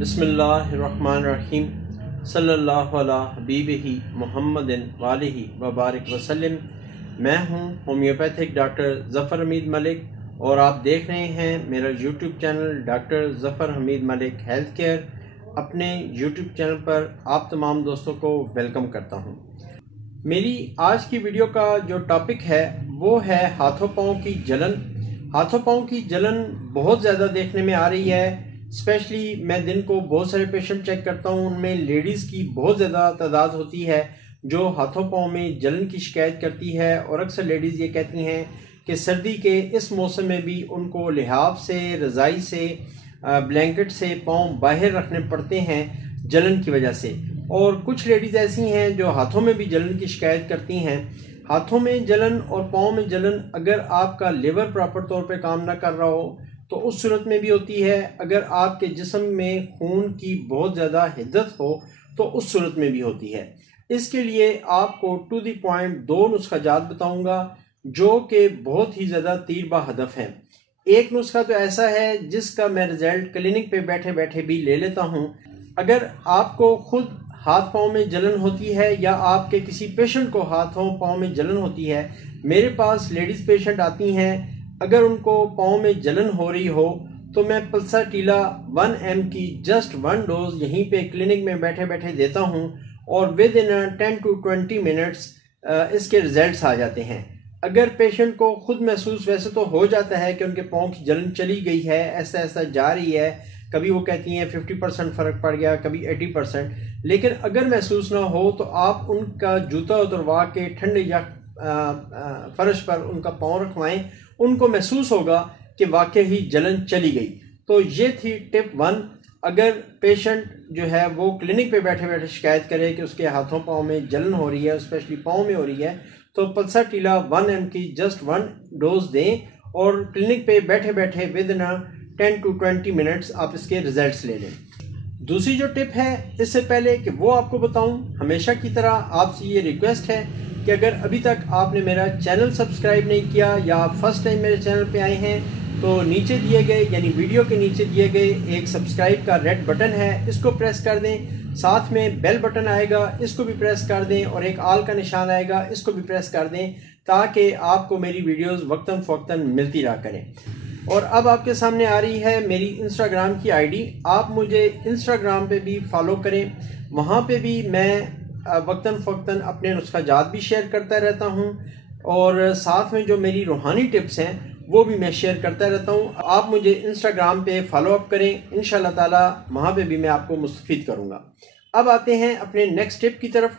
बिस्मिल्लाहिर्रहमानिर्रहीम सल्लल्लाहु अला हबीबिही मुहम्मदिन वालिही वबारिक वसल्लम। मैं हूं होम्योपैथिक डॉक्टर ज़फ़र हमीद मलिक और आप देख रहे हैं मेरा YouTube channel doctor Zafar Hamid Malik health care. अपने यूट्यूब चैनल पर आप तमाम दोस्तों को वेलकम करता हूं। मेरी आज की वीडियो का जो टॉपिक है वो है हाथों पाँव की जलन। हाथों पाँव की जलन बहुत ज़्यादा देखने में आ रही है। स्पेशली मैं दिन को बहुत सारे पेशेंट चेक करता हूँ, उनमें लेडीज़ की बहुत ज़्यादा तादाद होती है जो हाथों पाँव में जलन की शिकायत करती है। और अक्सर लेडीज़ ये कहती हैं कि सर्दी के इस मौसम में भी उनको लिहाफ से, रज़ाई से, ब्लैंकेट से पाँव बाहर रखने पड़ते हैं जलन की वजह से। और कुछ लेडीज़ ऐसी हैं जो हाथों में भी जलन की शिकायत करती हैं। हाथों में जलन और पाँव में जलन अगर आपका लिवर प्रॉपर तौर पे काम ना कर रहा हो तो उस सूरत में भी होती है। अगर आपके जिस्म में खून की बहुत ज़्यादा हिद्दत हो तो उस सूरत में भी होती है। इसके लिए आपको टू द पॉइंट दो नुस्खाजात बताऊंगा जो कि बहुत ही ज़्यादा तीर बा हदफ हैं। एक नुस्खा तो ऐसा है जिसका मैं रिजल्ट क्लिनिक पे बैठे बैठे भी ले लेता हूँ। अगर आपको खुद हाथ पाँव में जलन होती है या आपके किसी पेशेंट को हाथों पाँव में जलन होती है, मेरे पास लेडीज़ पेशेंट आती हैं, अगर उनको पाँव में जलन हो रही हो तो मैं पल्साटीला 1 mg की जस्ट 1 डोज यहीं पे क्लिनिक में बैठे बैठे देता हूँ और विद इन 10 to 20 मिनट्स इसके रिजल्ट्स आ जाते हैं। अगर पेशेंट को खुद महसूस वैसे तो हो जाता है कि उनके पाँव की जलन चली गई है, ऐसा ऐसा जा रही है, कभी वो कहती हैं 50% फ़र्क पड़ गया, कभी 80%, लेकिन अगर महसूस ना हो तो आप उनका जूता उतरवा के ठंडे या फर्श पर उनका पाँव रखवाएं, उनको महसूस होगा कि वाकई ही जलन चली गई। तो ये थी टिप 1। अगर पेशेंट जो है वो क्लिनिक पे बैठे बैठे शिकायत करे कि उसके हाथों पाँव में जलन हो रही है, स्पेशली पाँव में हो रही है, तो पल्साटीला 1 mg की जस्ट 1 डोज दें और क्लिनिक पे बैठे बैठे विद इन 10 to 20 मिनट्स आप इसके रिजल्ट्स ले लें। दूसरी जो टिप है, इससे पहले कि वो आपको बताऊं, हमेशा की तरह आपसे ये रिक्वेस्ट है कि अगर अभी तक आपने मेरा चैनल सब्सक्राइब नहीं किया या आप फर्स्ट टाइम मेरे चैनल पे आए हैं तो नीचे दिए गए यानी वीडियो के नीचे दिए गए एक सब्सक्राइब का रेड बटन है, इसको प्रेस कर दें। साथ में बेल बटन आएगा, इसको भी प्रेस कर दें और एक आल का निशान आएगा, इसको भी प्रेस कर दें ताकि आपको मेरी वीडियोज़ वक्तन फ़वक्तन मिलती रहा करें। और अब आपके सामने आ रही है मेरी इंस्टाग्राम की आईडी। आप मुझे इंस्टाग्राम पे भी फॉलो करें, वहाँ पे भी मैं वक्तन फ़वक्तन अपने नुस्खाजात भी शेयर करता रहता हूँ और साथ में जो मेरी रूहानी टिप्स हैं वो भी मैं शेयर करता रहता हूँ। आप मुझे इंस्टाग्राम पे फॉलो अप करें, इंशाल्लाह ताला वहाँ पे भी मैं आपको मुस्तफ़ीद करूँगा। अब आते हैं अपने नेक्स्ट टिप की तरफ।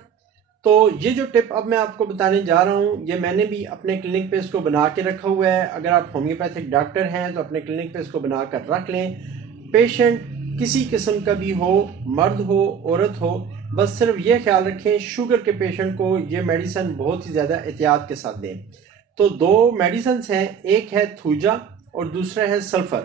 तो ये जो टिप अब मैं आपको बताने जा रहा हूँ ये मैंने भी अपने क्लिनिक पे इसको बना के रखा हुआ है। अगर आप होम्योपैथिक डॉक्टर हैं तो अपने क्लिनिक पे इसको बना कर रख लें। पेशेंट किसी किस्म का भी हो, मर्द हो, औरत हो, बस सिर्फ ये ख्याल रखें शुगर के पेशेंट को ये मेडिसिन बहुत ही ज़्यादा एहतियात के साथ दें। तो दो मेडिसिन हैं, एक है थूजा और दूसरा है सल्फ़र।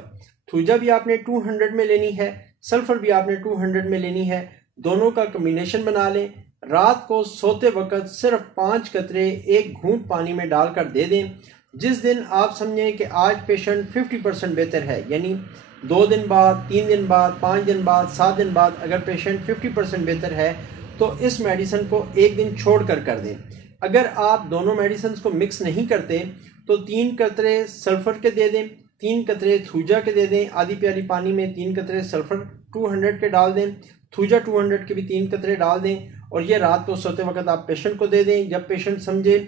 थूजा भी आपने 200 में लेनी है, सल्फ़र भी आपने 200 में लेनी है। दोनों का कम्बिनेशन बना लें। रात को सोते वक्त सिर्फ 5 कतरे एक घूंट पानी में डालकर दे दें। जिस दिन आप समझें कि आज पेशेंट 50% बेहतर है, यानी 2 दिन बाद, 3 दिन बाद, 5 दिन बाद, 7 दिन बाद अगर पेशेंट 50% बेहतर है तो इस मेडिसिन को एक दिन छोड़ कर दें। अगर आप दोनों मेडिसिन को मिक्स नहीं करते तो 3 कतरे सल्फ़र के दे दें, 3 कतरे थूजा के दे दें। आधी प्याली पानी में 3 कतरे सल्फ़र 200 के डाल दें, थूजा 200 के भी 3 कतरे डाल दें और ये रात को सोते वक्त आप पेशेंट को दे दें। जब पेशेंट समझे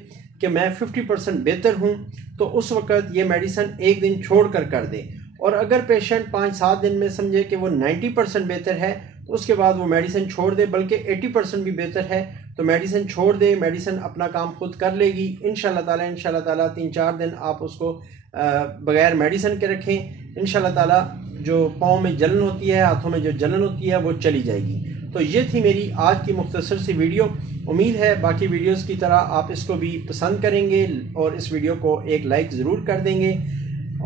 कि मैं 50% बेहतर हूँ तो उस वक्त ये मेडिसिन एक दिन छोड़ कर दें। और अगर पेशेंट 5-7 दिन में समझे कि वो 90% बेहतर है तो उसके बाद वो मेडिसिन छोड़ दे, बल्कि 80% भी बेहतर है तो मेडिसिन छोड़ दे। मेडिसिन अपना काम खुद कर लेगी इंशाल्लाह ताला। 3-4 दिन आप उसको बगैर मेडिसिन के रखें, इंशाल्लाह ताला जो पाँव में जलन होती है, हाथों में जो जलन होती है वो चली जाएगी। तो ये थी मेरी आज की मुख्तसर सी वीडियो। उम्मीद है बाकी वीडियोस की तरह आप इसको भी पसंद करेंगे और इस वीडियो को एक लाइक ज़रूर कर देंगे।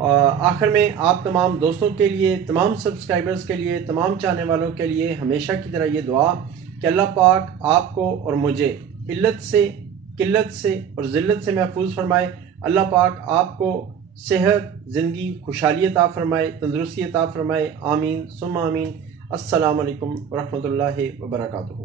आखिर में आप तमाम दोस्तों के लिए, तमाम सब्सक्राइबर्स के लिए, तमाम चाहने वालों के लिए हमेशा की तरह ये दुआ कि अल्लाह पाक आपको और मुझे इल्लत से, किल्लत से और ज़िल्लत से महफूज फरमाए। अल्लाह पाक आपको सेहत, ज़िंदगी, खुशहाली अता फरमाए, तंदुरुस्ती अता फरमाए। आमीन सुम्मा आमीन। अस्सलामु अलैकुम रहमतुल्लाहि व बरकातुहू।